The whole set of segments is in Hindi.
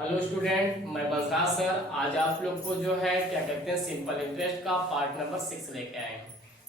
हेलो स्टूडेंट, मैं बलराज सर आज आप लोग को जो है क्या कहते हैं सिंपल इंटरेस्ट का पार्ट नंबर 6 लेके आए हैं।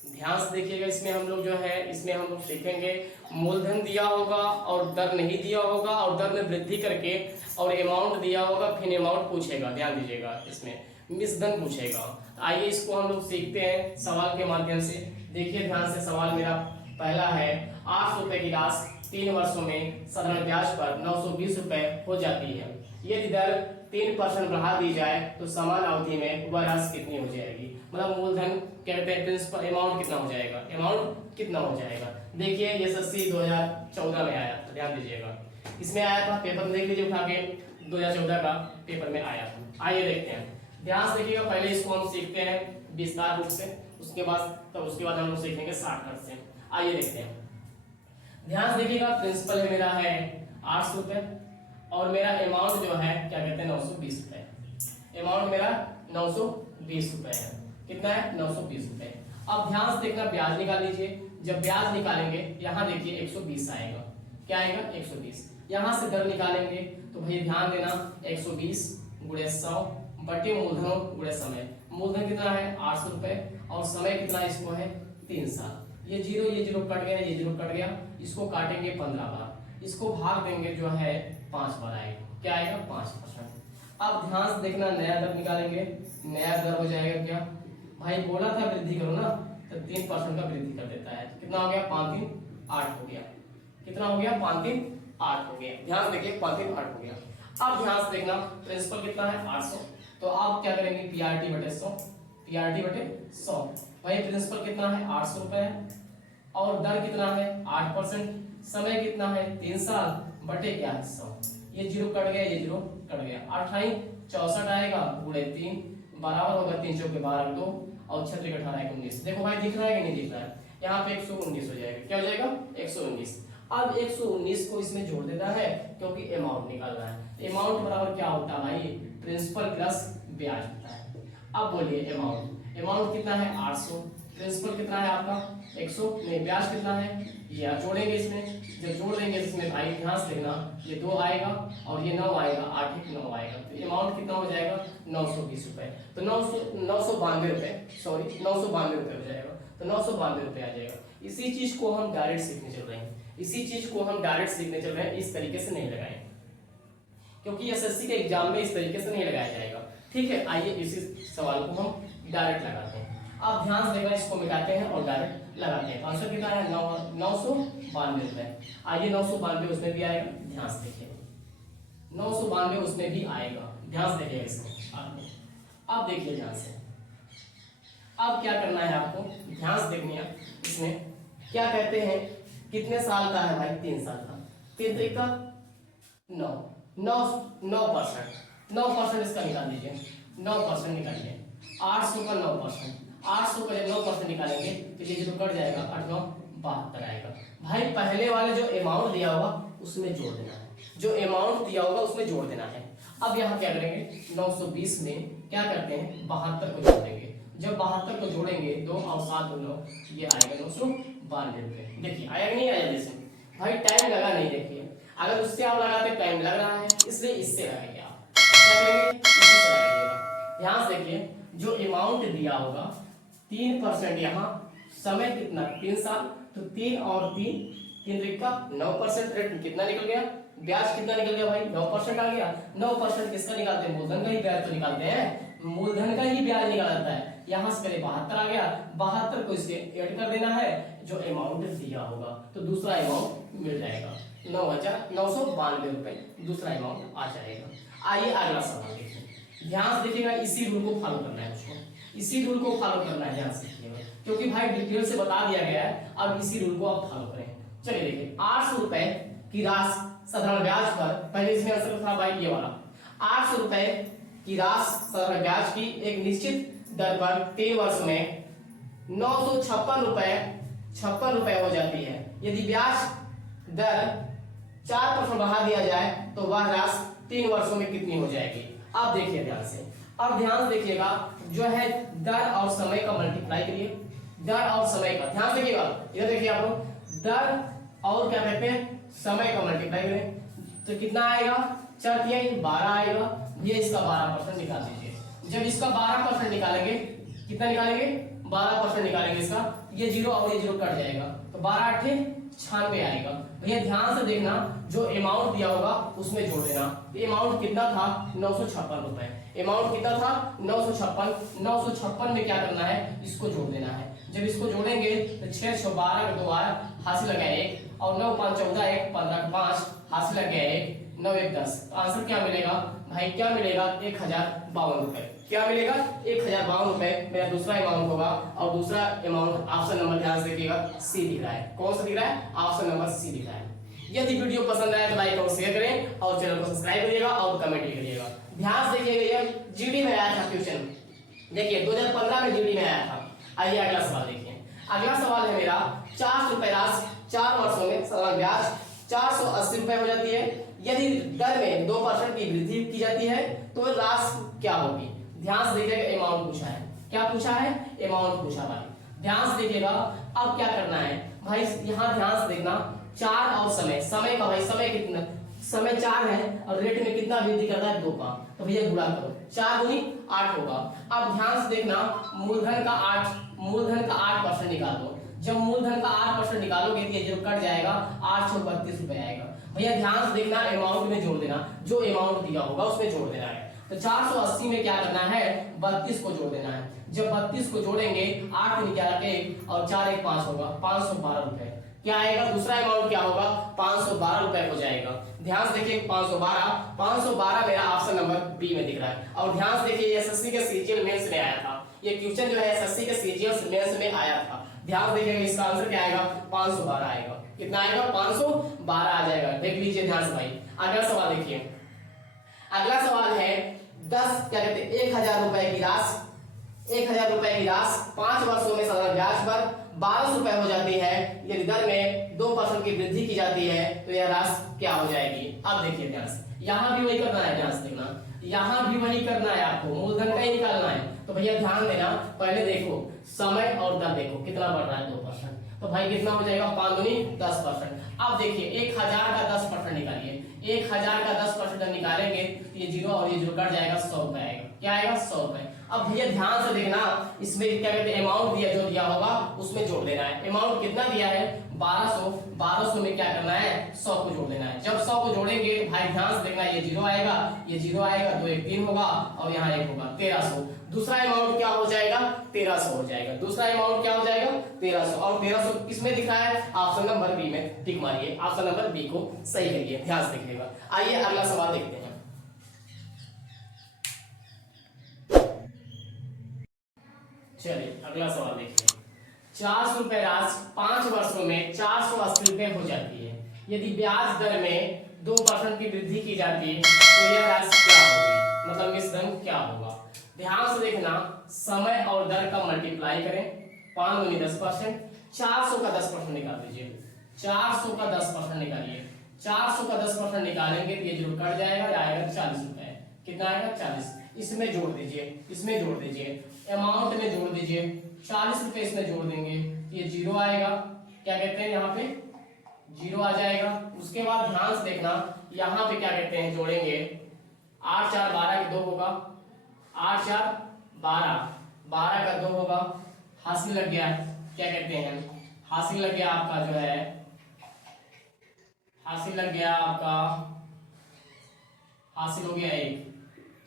ध्यान से देखिएगा। इसमें हम लोग जो है इसमें हम लोग सीखेंगे मूलधन दिया होगा और दर नहीं दिया होगा और दर में वृद्धि करके और अमाउंट दिया होगा, फिर अमाउंट पूछेगा। ध्यान दीजिएगा, इसमें मिश्रधन पूछेगा। आइए इसको हम लोग सीखते हैं सवाल के माध्यम से। देखिए ध्यान से, सवाल मेरा पहला है 8 रुपए की राशि 3 वर्षों में साधारण ब्याज पर 920 रुपए हो जाती है। यदि दर 3% बढ़ा दी जाए तो समान अवधि में वह राशि कितनी हो जाएगी। मतलब मूलधन कहते हैं प्रिंसिपल अमाउंट कितना हो जाएगा, अमाउंट कितना हो जाएगा। देखिए ये एसएससी 2014 में आया था, ध्यान दीजिएगा। इसमें आया था, पेपर में देख लीजिए उठा के, 2014 का पेपर में आया था। आइए देखते हैं, ध्यान से देखिएगा। पहले इसको हम सीखते हैं विस्तार रूप से, उसके बाद हम लोग सीखेंगे शॉर्टकट से। आइए देखते हैं, ध्यान से देखिएगा। प्रिंसिपल मेरा है 800 रुपए और मेरा अमाउंट जो है क्या कहते हैं 920 रुपए। अमाउंट मेरा 920 रुपए है। कितना है? 920 रुपए। अब ध्यान से देखना, ब्याज निकाल लीजिए। जब ब्याज निकालेंगे यहाँ देखिए 120 आएगा। क्या आएगा? 120। यहाँ से दर निकालेंगे तो भाई ध्यान देना, 120 गुणे 100 बटे मूलधन गुणे समय। मूलधन कितना है? 800 रुपए और समय कितना इसको है? 3 साल। ये जीरो कट गया, ये जीरो कट गया। इसको काटेंगे 15 बार, इसको भाग देंगे जो है 5 बार आएगा। क्या आएगा? 5%। अब ध्यान से देखना, नया दर निकालेंगे। नया दर हो जाएगा क्या भाई? बोला था वृद्धि करो ना, तो 3% का वृद्धि कर देता है। कितना हो गया? 5 3 8 हो गया। कितना हो गया? 5 3 8 हो गया। ध्यान से देखिए, 5 3 8 हो गया। अब ध्यान से देखना, प्रिंसिपल कितना है? 800। तो आप क्या करेंगे? पीआरटी बटे 100। पीआरटी बटे 100। भाई प्रिंसिपल कितना है? 800 रुपए है और दर कितना है? 8%। समय कितना है? 3 साल बटे क्या? 100। ये जीरो कट गया, ये जीरो कट गया। 28 64 आएगा गुणे 3 बराबर होगा 3 चौके 12 2 और 6 3 18 19। देखो भाई दिख रहा है कि नहीं दिख रहा है? यहाँ पे 119 हो जाएगा। क्या हो जाएगा? 119। अब 119 को इसमें जोड़ देना है क्योंकि अमाउंट निकालना है। अमाउंट बराबर क्या होता है भाई? प्रिंसिपल प्लस ब्याज होता है। अब बोलिए अमाउंट कितना है? 800। प्रिंसिपल कितना है आपका? 100 नहीं, ब्याज कितना है? ये जोड़ेंगे इसमें। जब जोड़ देंगे इसमें भाई ध्यान से देखना, ये 2 आएगा और ये 9 आएगा, 8 1 9 आएगा। तो अमाउंट कितना हो जाएगा? 920 रुपए। तो 992 रुपए, सॉरी 992 रुपए हो जाएगा। तो 992 रुपए आ जाएगा। इसी चीज को हम डायरेक्ट सीखने चल रहे हैं। इस तरीके से नहीं लगाएंगे क्योंकि एसएससी के एग्जाम में इस तरीके से नहीं लगाया जाएगा। ठीक है, आइए इसी सवाल को हम डायरेक्ट लगाते हैं। आप ध्यान से देखना, इसको मिटाते हैं और डायरेक्ट लगाते हैं। आंसर कितना है? 992 रुपए। आइए 992 उसमें भी आएगा। ध्यान से देखिए, 992 उसमें भी आएगा। ध्यान से देखिए इसमें। अब देखिए ध्यान से, अब क्या करना है आपको? ध्यान से देखनी है। इसमें क्या कहते हैं, कितने साल का है भाई? 3 साल का। 3 3 का 9% इसका निकाल दीजिए। 9% निकालिए। 800 का 9%। 800 का जब 9% निकालेंगे तो ये जो कट जाएगा 8 9 72 आएगा। भाई पहले वाले जो अमाउंट दिया होगा उसमें जोड़ देना है। अब यहाँ क्या करेंगे? 920 में क्या करते हैं? 72 को जोड़ देंगे। जब 72 को जोड़ेंगे 2 और 7 9, ये आएगा 992 रुपए। देखिए आया कि नहीं आया? जैसे भाई टाइम लगा नहीं। देखिए अगर उससे आप लगाते टाइम लग रहा है, इसलिए इससे लगाइए। आप क्या करेंगे? इसी से लगाइएगा। ध्यान से देखिए, जो अमाउंट दिया होगा 3%, यहाँ समय कितना? 3 साल। तो 3 और 3 का 9%। रेट कितना निकल गया? ब्याज कितना निकल गया भाई? 9% आ गया। 9% किसका निकालते हैं? मूलधन का ही ब्याज तो निकालते हैं। मूलधन का ही ब्याज निकाला जाता है। यहाँ से पहले 72 आ गया, 72 को इसके ऐड कर देना है जो अमाउंट दिया होगा, तो दूसरा अमाउंट मिल जाएगा 9,992 रुपए। दूसरा अमाउंट आ जाएगा। आइए अगला सवाल देखिए। ध्यान से देखिएगा, इसी रूल को फॉलो करना है। ध्यान से देखिएगा क्योंकि भाई डिटेल से बता दिया गया है। अब इसी रूल को आप फॉलो करें। चलिए देखिए, 800 रुपए की राशि साधारण ब्याज पर, पहले इसमें आंसर था भाई ये वाला, 800 रुपए की राशि साधारण ब्याज की एक निश्चित दर पर 3 वर्ष में 956 रुपए हो जाती है। यदि ब्याज दर 4% बढ़ा दिया जाए तो वह राशि 3 वर्षों में कितनी हो जाएगी? अब देखिए ध्यान से, देखिएगा जो है दर और समय का मल्टीप्लाई करिए। दर और समय का ध्यान देखिएगा, इधर देखिए आप लोग, दर और क्या कहते हैं? समय का मल्टीप्लाई करें। तो तो कितना आएगा, 4 दिया 12 आएगा। ये इसका 12% निकाल दीजिए। जब इसका 12% निकालेंगे, कितना निकालेंगे, 12% निकालेंगे इसका, ये जीरो और ये जीरो कट जाएगा, तो 12 8 96 आएगा। भैया ध्यान से देखना, जो अमाउंट दिया होगा उसमें जोड़ देना। अमाउंट कितना था, 956 रुपए। अमाउंट कितना था, 956। 956 में क्या करना है, इसको जोड़ देना है। जब इसको जोड़ेंगे तो 6 6 12 का 2 बार हासिल लगा 1 और 9 5 14 1 15 5 हासिल लगा 1 9 1 10। तो आंसर क्या मिलेगा भाई, क्या मिलेगा, 1052 रुपए। क्या मिलेगा, 1052 रुपए मेरा दूसरा अमाउंट होगा। और दूसरा अमाउंट ऑप्शन नंबर ध्यान से देखिएगा, सी दिख रहा है। कौन सा दिख रहा है, ऑप्शन नंबर सी दिख रहा है। यदि वीडियो पसंद आए तो लाइक और शेयर करें और चैनल को सब्सक्राइब करिएगा और कमेंट भी करिएगा। ध्यान से देखिएगा, ये जीडी में आया था क्वेश्चन, देखिए 2015 में जीडी में आया था। आइए अगला सवाल देखिए। अगला सवाल है मेरा, 400 रुपए राशि 4 वर्षों में सालाना ब्याज 480 रुपए हो जाती है। यदि दर में 2% की वृद्धि की जाती है तो राशि क्या होगी। ध्यान से देखिएगा, अमाउंट पूछा है। क्या पूछा है, अमाउंट पूछा भाई। ध्यान से देखिएगा, अब क्या करना है भाई, यहाँ ध्यान से देखना, 4 और समय, समय का भाई, समय कितना, समय 4 है और रेट में कितना वृद्धि करता है, 2 का, तो भैया गुणा करो, 4 दूनी 8 होगा। अब ध्यान से देखना, मूलधन का 8% निकाल दो। जब मूलधन का 8% निकालोगे तो ये जो कट जाएगा, 832 रुपए आएगा। भैया ध्यान से देखना, अमाउंट में जोड़ देना, जो अमाउंट दिया होगा उसमें जोड़ देना है। तो 480 में क्या करना है, 32 को जोड़ देना है। जब 32 को जोड़ेंगे, 8 निकाल के और 4 1 5 होगा, 512 रुपए। क्या आएगा, दूसरा अमाउंट क्या होगा, 512 रुपए हो जाएगा। ध्यान से देखिए, 512 मेरा ऑप्शन नंबर बी में दिख रहा है। और ध्यान से देखिए, एसएससी के सीजीएल मेंस में आया था ये क्वेश्चन, जो है एसएससी के सीजीएल मेंस में आया था। ध्यान देखिएगा, इसका आंसर क्या आएगा, 512 आएगा। कितना आएगा, 512 आ जाएगा। देख लीजिए ध्यान से भाई। अगला सवाल देखिए, अगला सवाल है 10 क्या कहते हैं 1000 रुपए की राशि, 1000 रुपए की राशि 5 वर्षों में सालाना ब्याज पर 1200 रुपए हो जाती है। यदि दर में 2% की वृद्धि की जाती है तो यह राशि क्या हो जाएगी। अब देखिए ध्यान से, यहाँ भी वही करना है, ध्यान से देखना, यहाँ भी वही करना है, आपको मूलधन का ही निकालना है। तो भैया ध्यान देना, पहले देखो समय और दर देखो कितना बढ़ रहा है, 2%, तो भाई कितना हो जाएगा, 5 दूनी 10%। अब देखिए 1000 का 10% निकालिए, 1000 का 10% निकालेंगे तो ये जीरो और ये जीरो कट जाएगा, 100 रुपए आएगा। क्या आएगा, 100 रुपए। अब भैया ध्यान से देखना, इसमें क्या कहते हैं, अमाउंट दिया, जो दिया होगा उसमें जोड़ देना है। अमाउंट कितना दिया है, 1200 में क्या करना है, 100 को जोड़ देना है। जब 100 को जोड़ेंगे तो भाई ध्यान से देखना, ये जीरो आएगा, ये जीरो आएगा, 2 1 3 होगा और यहाँ 1 होगा, 1300। दूसरा अमाउंट क्या हो जाएगा, 1300 हो जाएगा। दूसरा अमाउंट क्या हो जाएगा, 1300। और 1300 किसमें दिखा है, ऑप्शन नंबर बी में टिक मारिए, ऑप्शन नंबर बी को सही करिए। ध्यान से देखिएगा। आइए अगला सवाल देखते हैं। चलिए अगला सवाल देखिए, 400 रुपए राशि 5 वर्षों में 480 रुपए हो जाती है। यदि ब्याज दर में 2% की वृद्धि की जाती है तो यह राशि क्या होगी, मतलब मिश्रण क्या होगा। ध्यान से देखना, समय और दर का मल्टीप्लाई करें, 5 दूनी 10%, 400 का 10% निकाल दीजिए, 400 का 10% निकालिए। 400 का 10% निकालेंगे तो ये जो कट जाएगा, आएगा 40 रुपए। कितना आएगा, 40। इसमें जोड़ दीजिए, इसमें जोड़ दीजिए, अमाउंट में जोड़ दीजिए, 40 रुपए इसमें जोड़ देंगे, ये जीरो आएगा, क्या कहते हैं यहाँ पे जीरो आ जाएगा। उसके बाद ध्यान से देखना, यहाँ पे क्या कहते हैं, जोड़ेंगे 8 4 12 के 2 होगा, 8 4 12, 12 का 2 होगा, हासिल लग गया, क्या कहते हैं, हासिल लग गया आपका, जो है हासिल लग गया आपका, हासिल हो गया 1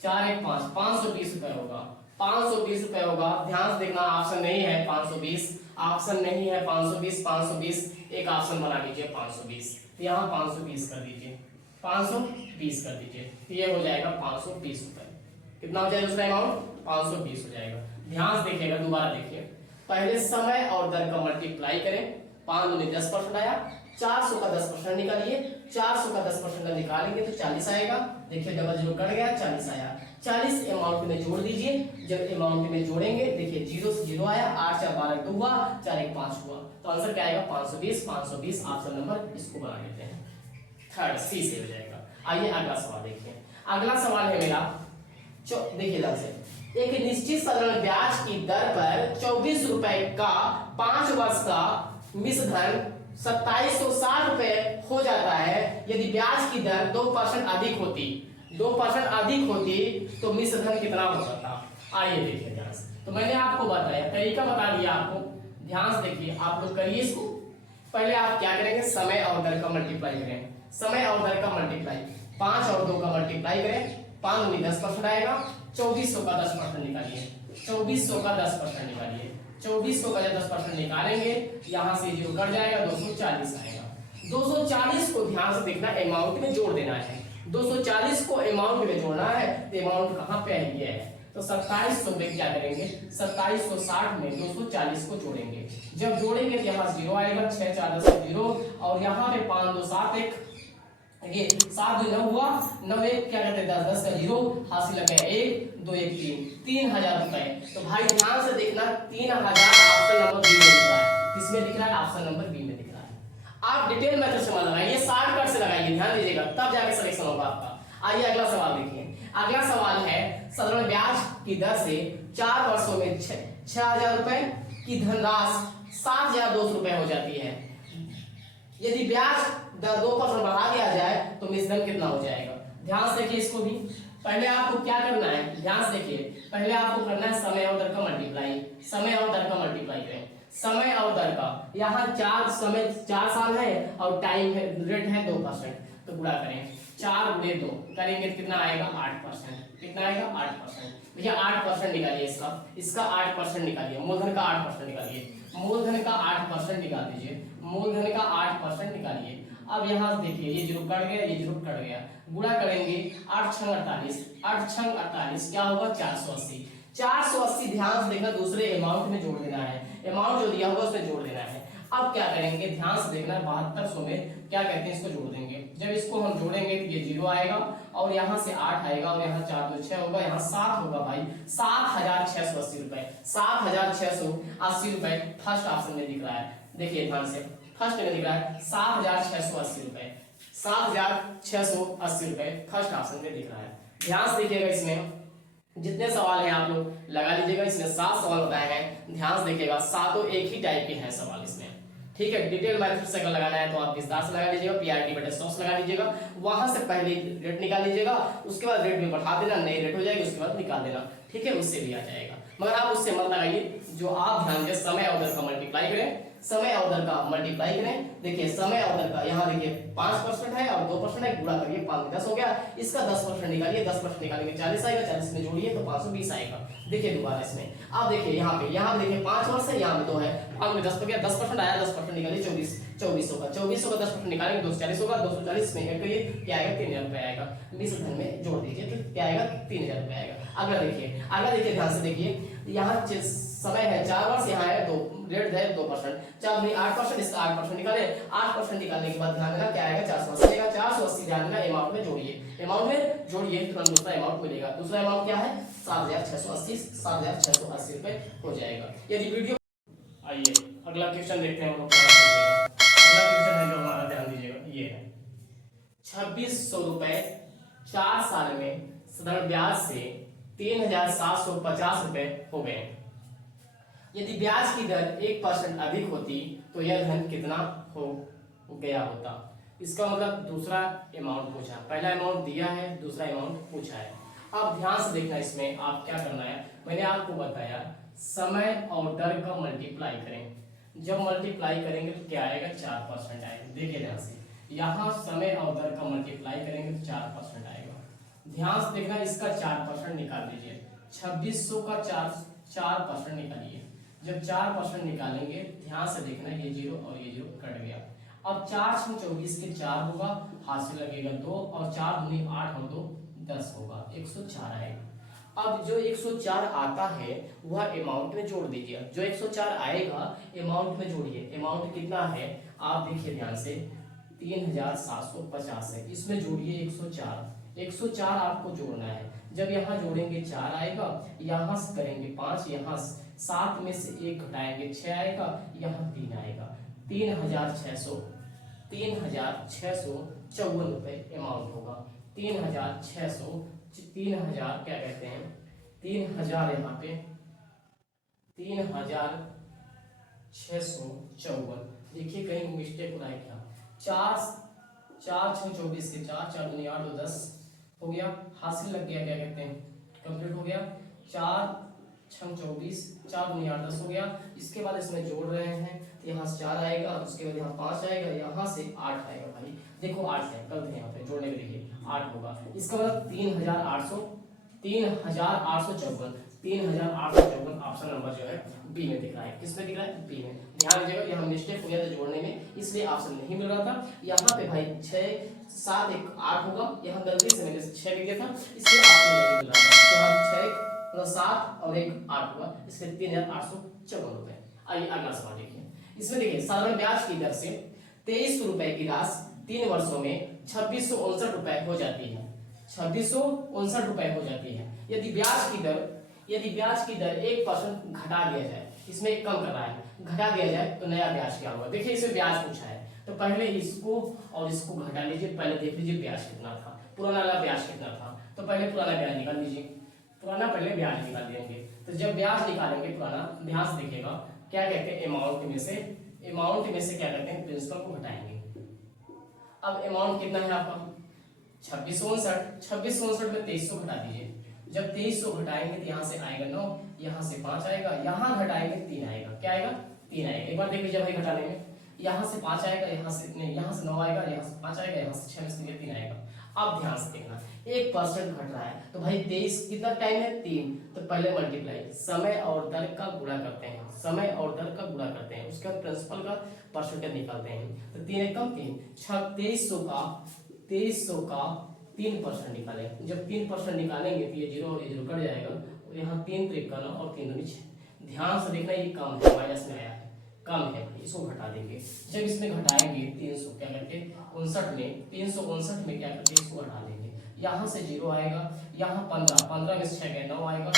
4 1 5, 520 रुपए होगा, 520 रुपए होगा। ध्यान से देखना, ऑप्शन नहीं है 520, ऑप्शन नहीं है 520, 520 एक ऑप्शन बना लीजिए 520, तो यहाँ 520 कर दीजिए, 520 कर दीजिए, तो ये हो जाएगा 520 रुपए। कितना हो जाएगा उसका अमाउंट, 520 हो जाएगा। ध्यान से देखिएगा, दोबारा देखिए, पहले समय और दर का मल्टीप्लाई करें, 5 दूनी 10% आया, 400 का 10% निकालिए, 400 का 10% निकालेंगे तो 40 आएगा। देखिए डबल जीरो कट गया, 40 आया। 40 अमाउंट में जोड़ दीजिए, जब अमाउंट में जोड़ेंगे देखिए जीरो से जीरो आया, 8 4 12 2 हुआ, 4 1 5 हुआ, तो आंसर क्या आएगा, 520। 520 ऑप्शन नंबर इसको बना लेते हैं, थर्ड सी से हो जाएगा। आइए अगला सवाल देखिए। अगला सवाल है मेरा, देखिए ध्यान से, एक निश्चित साधारण ब्याज की दर पर 24 रुपए का 5 वर्ष का मिश्रधन 2760 रुपए हो जाता है यदि ब्याज की दर 2% अधिक होती, 2% अधिक होती तो मिश्र धन कितना होता था। आइए देखिए ध्यान से। तो मैंने आपको बताया, तरीका बता दिया आपको, ध्यान से देखिए, आप लोग करिए इसको। पहले आप क्या करेंगे, समय और दर का मल्टीप्लाई करें, समय और दर का मल्टीप्लाई, 5 और 2 का मल्टीप्लाई करें, 5 दूनी 10% आएगा, 2400 का 10% निकालिए, 2400 का 10% निकालिए, 2400 का जब 10% निकालेंगे यहाँ से जीरो कट जाएगा, 240 आएगा। 240 को ध्यान से देखना, अमाउंट में जोड़ देना है, 240 को अमाउंट में जोड़ना है, तो अमाउंट कहाँ पे है, तो 2700 में क्या करेंगे, 2760 में 240 को जोड़ेंगे, जब जोड़ेंगे तो यहाँ 0 आएगा, 6 4 10 0, और यहाँ पे 5 2 7 1, ये 7 2 9 हुआ, 9 1 क्या कहते हैं 10 10 का 0, हासिल लगे 1 2 1 3, 3000 रुपए। तो भाई ध्यान से देखना, 3000 ऑप्शन नंबर बी में दिख रहा है, किसमें दिख रहा है, ऑप्शन नंबर बी में दिख रहा है। आप डिटेल मेथड से मत लगाइए, शॉर्टकट से लगाइए, ध्यान दीजिएगा, तब जाके सिलेक्शन होगा आपका। आइए अगला सवाल देखिए। अगला सवाल है, साधारण ब्याज की दर से 4 वर्षों में 6000 रुपए की धनराशि 7200 रुपए हो जाती है। यदि ब्याज दर 2% बढ़ा दिया जाए तो मिश्रण कितना हो जाएगा। ध्यान से देखिए इसको भी। पहले आपको क्या करना है, ध्यान से देखिए, पहले आपको करना है समय और दर का मल्टीप्लाई, समय और दर का मल्टीप्लाई करें, समय और दर का, यहाँ 4 समय 4 साल है और टाइम है, रेट है 2%, तो गुणा करें, 4 गुणे 2 करेंगे तो कितना आएगा 8%, कितना आएगा 8%। भैया 8% निकालिए, इसका 8% निकालिए, मूलधन का 8% निकालिए, मूलधन का 8% निकाल दीजिए, मूलधन का 8% निकालिए। अब यहाँ देखिए, ये जीरो कट गया, ये जीरो कट गया, गुणा करेंगे 8 छंग 48, 8 छंग 48 क्या होगा 480, 480 ध्यान से देखना, दूसरे अमाउंट में जोड़ देना है, अमाउंट जो दिया होगा उसमें जोड़ देना है। अब क्या करेंगे, ध्यान से देखना, 7200 में क्या कहते हैं इसको जोड़ देंगे, जब इसको हम जोड़ेंगे तो ये 0 आएगा और यहाँ से 8 आएगा और यहाँ 4 2 6 होगा, यहाँ 7 होगा भाई, 7680 रुपए, 7680 रुपए फर्स्ट ऑप्शन में दिख रहा है। देखिए ध्यान से, फर्स्ट में दिख रहा है 7680 रुपए, 7680 रुपए फर्स्ट ऑप्शन में दिख रहा है। ध्यान से देखिएगा, इसमें जितने सवाल हैं आप लोग लगा लीजिएगा, इसमें 7 सवाल बताए गए, ध्यान से देखिएगा, सातों एक ही टाइप के हैं सवाल इसमें, ठीक है। डिटेल मेथड से अगर लगाना है तो आप विस्तार से लगा लीजिएगा, पीआरटी बटे 100 लगा लीजिएगा, वहां से पहले रेट निकाल लीजिएगा, उसके बाद रेट में बढ़ा देना, नई रेट हो जाएगी, उसके बाद निकाल देना, ठीक है, उससे भी आ जाएगा। मगर आप उससे मत लगाइए, जो आप ध्यान दें, समय और दर का मल्टीप्लाई करें, समय और दर का मल्टीप्लाई करें। देखिए समय और दर का, यहाँ देखिए 5% है और 2% है, गुणा करिए, 5 10 हो गया, इसका 10% निकालिए, 10% निकालेंगे 40 आएगा, 40 में जोड़िए तो 520 आएगा। देखिए दोबारा इसमें आप देखिए, यहाँ देखिए 5 वर्ष है, यहाँ में 2 है, 5 में 10 हो गया, 10% आया, 10% निकालिए 2400 का 10% निकालेंगे 240 होगा, 240 में ऐड करिए क्या आएगा 3000 रुपए आएगा, मिश्र धन में जोड़ दीजिए तो क्या आएगा 3000 रुपए आएगा। अगला देखिए ध्यान से देखिए, यहाँ समय है 4 वर्ष, यहाँ है 2, रेट है 2%, 4 में 8%, इसका 8% निकाले, 8% निकालने के बाद ध्यान देना क्या आएगा 480 आएगा, 480 ध्यान देना अमाउंट में जोड़िए, अमाउंट में जोड़िए तुरंत दूसरा अमाउंट मिलेगा, दूसरा अमाउंट क्या है 7680 रुपए हो जाएगा। यदि वीडियो, आइए अगला क्वेश्चन देखते हैं हम लोग, अगला क्वेश्चन है जो हमारा, ध्यान दीजिएगा, ये है 2600 रुपए 4 साल में साधारण ब्याज से 3750 रुपए हो गए। यदि ब्याज की दर 1% अधिक होती तो यह धन कितना हो गया होता। इसका मतलब दूसरा अमाउंट पूछा, पहला अमाउंट दिया है, दूसरा अमाउंट पूछा है। अब ध्यान से देखना, इसमें आप क्या करना है, मैंने आपको बताया समय और दर का मल्टीप्लाई करें, जब मल्टीप्लाई करेंगे तो क्या आएगा 4% आएगा। देखिए ध्यान से, यहाँ समय और दर का मल्टीप्लाई करेंगे तो 4% आएगा। ध्यान से देखना, इसका 4% निकाल दीजिए, 2600 का 4% निकालिए, जब 4% निकालेंगे ध्यान से देखना, ये 0 और ये 0 कट गया। अब 4 6 24 के 4 होगा, हाथ से लगेगा 2 और 4 दूनी 8 और 2 10 होगा, 104 आएगा। अब जो 104 आता है वह अमाउंट में जोड़ दीजिए, जो 104 आएगा अमाउंट में जोड़िए, अमाउंट कितना है आप देखिए ध्यान से 3750 है, इसमें जोड़िए 104 आपको जोड़ना है। जब यहाँ जोड़ेंगे 4 आएगा, यहाँ से करेंगे 5, यहाँ 7 में से 1 घटाएंगे 6 आएगा, यहाँ 3 आएगा, 3654 रुपए अमाउंट होगा। 3000 क्या कहते हैं 3000, यहाँ पे 3654 देखिए कहीं मिस्टेक हो रहा है क्या। 4 4 6 24 के 4 4 दूनी 8 2 10 हो गया, हासिल लग गया, क्या कहते हैं, कंप्लीट हो गया। 4 6 24 4 दूनी 8 10 हो गया। इसके बाद इसमें जोड़ रहे हैं तो यहाँ से 4 आएगा, उसके बाद यहाँ 5 आएगा, यहाँ से 8 आएगा। भाई देखो 8 है, गलत है यहाँ पे जोड़ने में, देखिए 8 होगा। इसका मतलब 3854 3854 ऑप्शन नंबर जो है बी में दिख रहा है। किसमें दिख रहा है, बी में। ध्यान दीजिएगा यहाँ मिस्टेक हो गया था जोड़ने में, इसलिए ऑप्शन नहीं मिल रहा था। यहाँ पे भाई 6 7 1 8 होगा, यहाँ गलती से मैंने 6 लिख दिया था, इसलिए ऑप्शन नहीं मिल रहा था। यहाँ 6 7 और 1 8 हुआ, इसलिए 3854 रुपए। आइए अगला सवाल देखिए। इसमें देखिए साधारण ब्याज की दर से 2300 रुपए की राशि 3 वर्षों में 2659 रुपए हो जाती है। 2659 रुपए हो जाती है। यदि ब्याज की दर 1% घटा दिया जाए, इसमें एक कम कर रहा है, घटा दिया जाए तो नया ब्याज क्या होगा। देखिए इसमें ब्याज पूछा है, तो पहले इसको और इसको घटा लीजिए। पहले देख लीजिए ब्याज कितना था, पुराना वाला ब्याज कितना था, तो पहले पुराना ब्याज निकाल लीजिए। पुराना पहले ब्याज निकाल देंगे। तो जब ब्याज निकालेंगे पुराना, ध्यान से देखिएगा, क्या कहते हैं, अमाउंट में से क्या कहते हैं, प्रिंसिपल को घटाएंगे। अब अमाउंट कितना है आपका 2659 में 2300 घटा दीजिए। जब 2300 घटाएंगे तो यहाँ से आएगा 9, यहाँ से 5 आएगा, यहाँ घटाएंगे 3 आएगा। क्या आएगा, 3 आएगा। एक बार देख लीजिए भाई घटाने में, यहाँ से 5 आएगा, यहाँ से नहीं, यहाँ से 9 आएगा, यहाँ से 5 आएगा, यहाँ से 6 में से 3 आएगा। अब ध्यान से देखना, 1% घट रहा है, तो भाई 23 कितना टाइम है, 3, तो पहले मल्टीप्लाई समय और दर का गुणा करते हैं, समय और दर का गुणा करते हैं, उसके बाद प्रिंसिपल का परसेंटेज निकालते हैं। तो 3 1 कम 3, 2300 का 3% निकालें। जब 3% निकालेंगे तो ये 0 और ये 0 कट जाएगा, और यहाँ 3 3 का 9 और 3 दूनी 6। ध्यान से देखना, ये कम है, माइनस में आया है, कम है, इसको घटा देंगे। जब इसमें घटाएंगे 300 क्या करके 359 में क्या करके इसको घटा देंगे। यहाँ से 0 आएगा, यहाँ 15 में से 6 गए 9 आएगा, और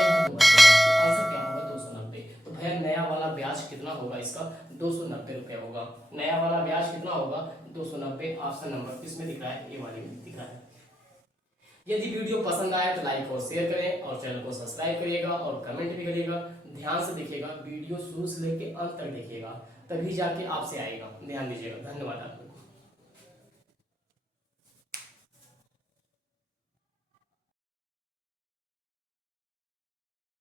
यहाँ 2 बचेगा। आंसर क्या होगा 290। तो भैया नया वाला ब्याज कितना होगा, इसका 290 रुपये होगा। नया वाला ब्याज कितना होगा 290। ऑप्शन नंबर किसमें दिख रहा है, ए वाले में दिख रहा है। यदि वीडियो पसंद आया तो लाइक और शेयर करें, और चैनल को सब्सक्राइब करिएगा और कमेंट भी करिएगा। ध्यान से देखिएगा, वीडियो शुरू से लेकर अंत तक देखिएगा, तभी जाके आपसे आएगा। ध्यान दीजिएगा। धन्यवाद आपको।